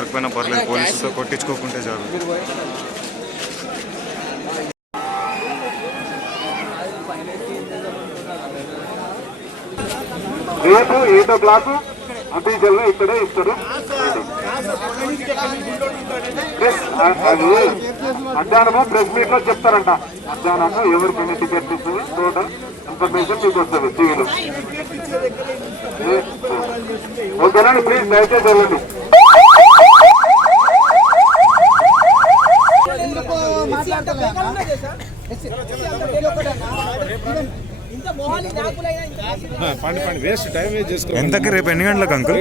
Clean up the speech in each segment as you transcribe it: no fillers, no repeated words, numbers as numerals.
దొరకపోయినా పర్లేదు, పోలీసులతో కొట్టించుకోకుంటే చాలు. రేపు 8 క్లాసు అఫీషియల్గా ఇక్కడే ఇస్తారు. అది మధ్యాహ్నము ప్రెస్ మీట్ లో చెప్తారంట. మధ్యాహ్నం ఎవరికి ఎన్ని టికెట్స్ ఇస్తుంది టోటల్ ఇన్ఫర్మేషన్ మీకు వస్తుంది టీవీలో. ఓకేనండి, ప్లీజ్ దయచేసి వెళ్ళండి. ఎంతకి రేపు ఎన్ని గంటలకు అంకుల్?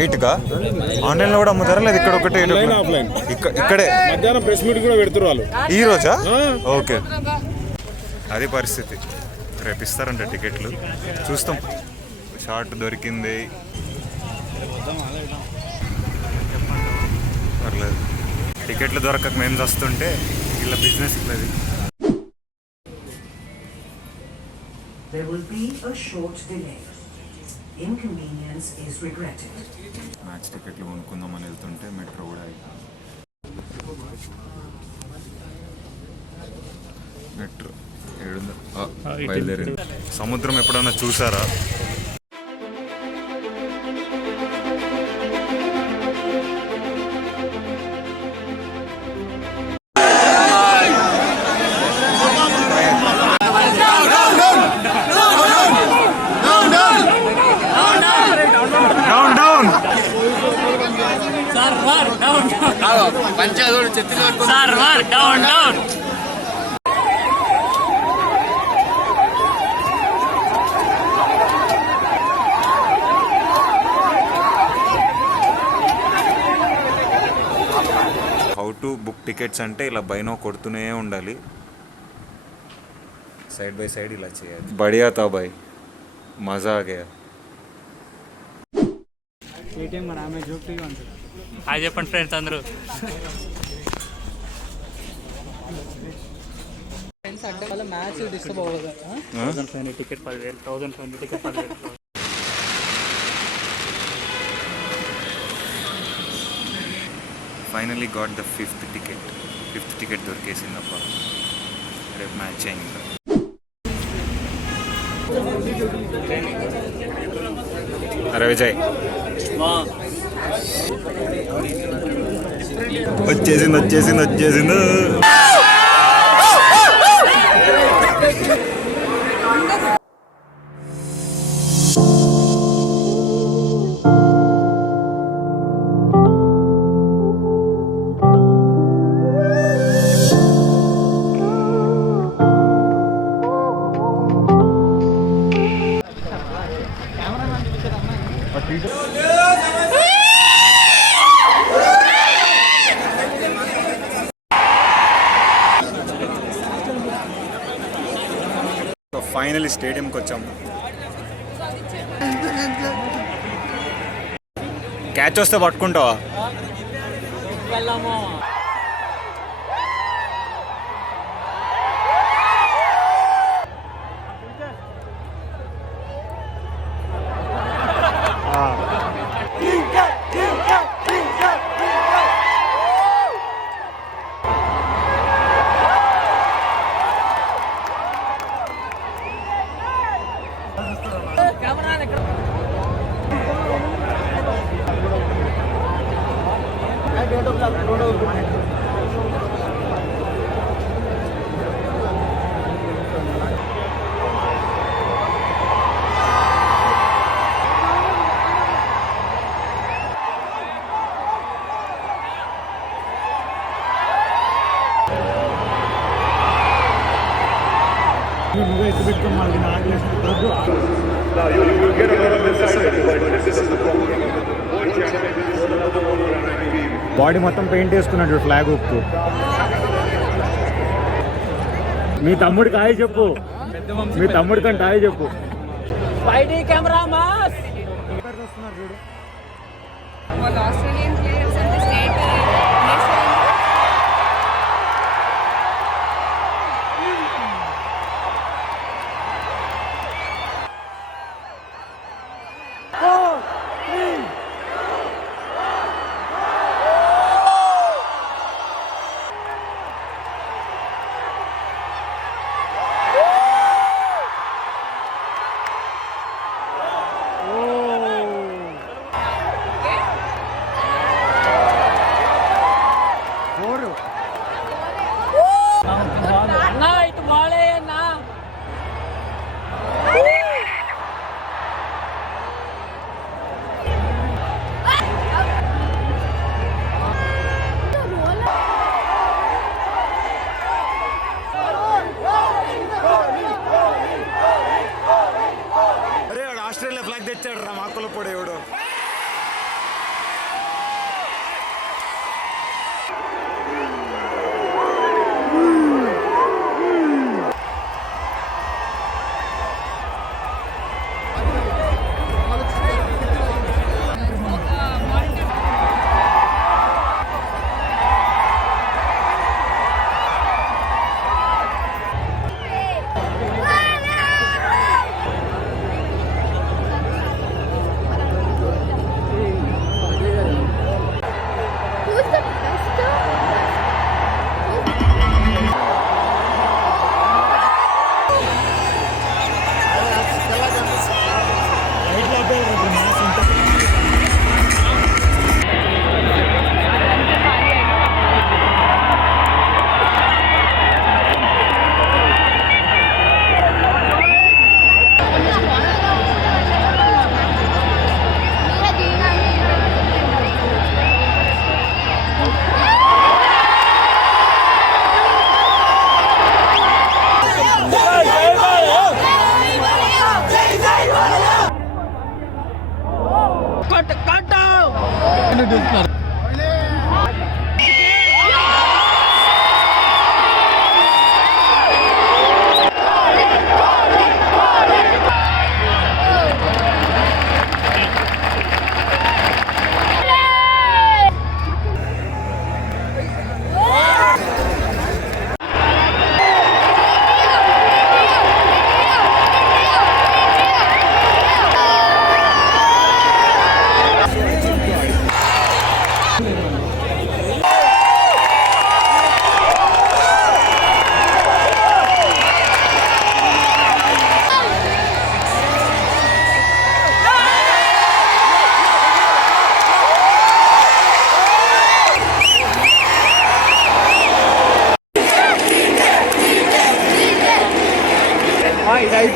8కా? ఆన్లైన్ లో కూడా అమ్ముతారా లేదా ఇక్కడ ఒకటే? ఇక్కడే మధ్యాహ్నం ప్రెస్ మీట్ కూడా పెడతారు వాళ్ళు. ఈ రోజా? ఓకే, అది పరిస్థితి. రేపు ఇస్తారంట టికెట్లు, చూస్తాం. షార్ట్ దొరికింది, పర్లేదు. టికెట్లు దొరకక మేము వస్తుంటే ఇలా బిజినెస్ ఇట్లది. There will be a short delay. Inconvenience is regretted. Match టికెట్లు కొనుక్కుందామని వెళ్తుంటే మెట్రో కూడా మెట్రో బయలుదేరింది. సముద్రం ఎప్పుడన్నా చూసారా? హౌ టు బుక్ టికెట్స్ అంటే ఇలా బైనో కొడుతూనే ఉండాలి, సైడ్ బై సైడ్ ఇలా చేయాలి. బడియా తా బాయ్, మజా ఆ గయా. హాయ్ చెప్పండి ఫ్రెండ్స్ అందరూ. మ్యాచ్ డిస్టర్బ్ అవ్వదు. 1500 ticket 10,000, 1500 ticket 10,000. Finally got the fifth ticket దొరికేసిందప్ప. రేపు మ్యాచ్ అయింది. అరే విజయ్, వచ్చేసింది. ఫైనల్లీ స్టేడియంకి వచ్చాము. క్యాచ్ వస్తే పట్టుకుంటావా? బాడీ మొత్తం పెయింట్ వేసుకున్నాడు ఫ్లాగ్ ఉప్పు. మీ తమ్ముడికి హాయ్ చెప్పు, మీ తమ్ముడి కంటే హాయ్ చెప్పు. కెమెరా మాస్ చూడు. ఆస్ట్రేలియన్ ప్లేయర్స్ అంటే స్టేట్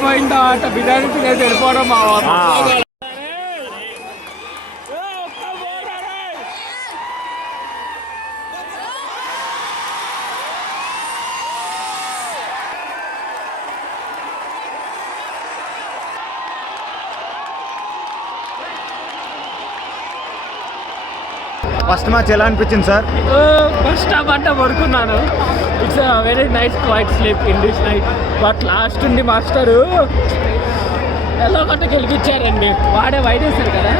అయిపోయిన తర్వాత బిర్యానీ తినేసి వెళ్ళిపోవడం మా ఫస్ట్ మ్యాచ్ ఎలా అనిపించింది సార్? ఫస్ట్ హాఫ్ అంటే పడుకున్నాను. It's very nice quiet sleep in this night. But last ఉంది మాస్టరు ఎలా కొట్ట గెలిపించారండి. వాడే వైడేశారు కదా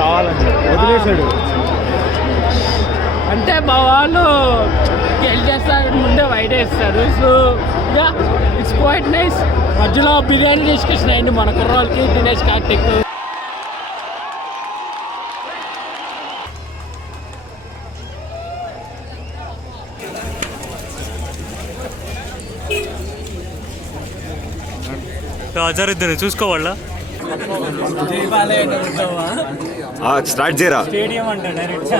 కావాలండి వదిలేశాడు. అంటే మా వాళ్ళు గెలిచేస్తారు ముందే వైడేస్తారు. So yeah it's quite nice. మధ్యలో బిర్యానీ డిస్కషన్ అయింది మన కుర్రాళ్ళకి, దినేష్ కార్తిక్. అజరుద్దరు చూసుకోవాళ్ళ స్టార్ట్ చేయరా. స్టేడియం అంటే డైరెక్ట్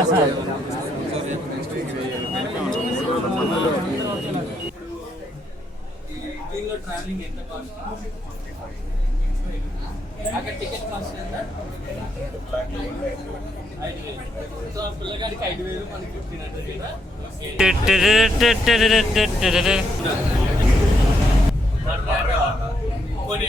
కొన్ని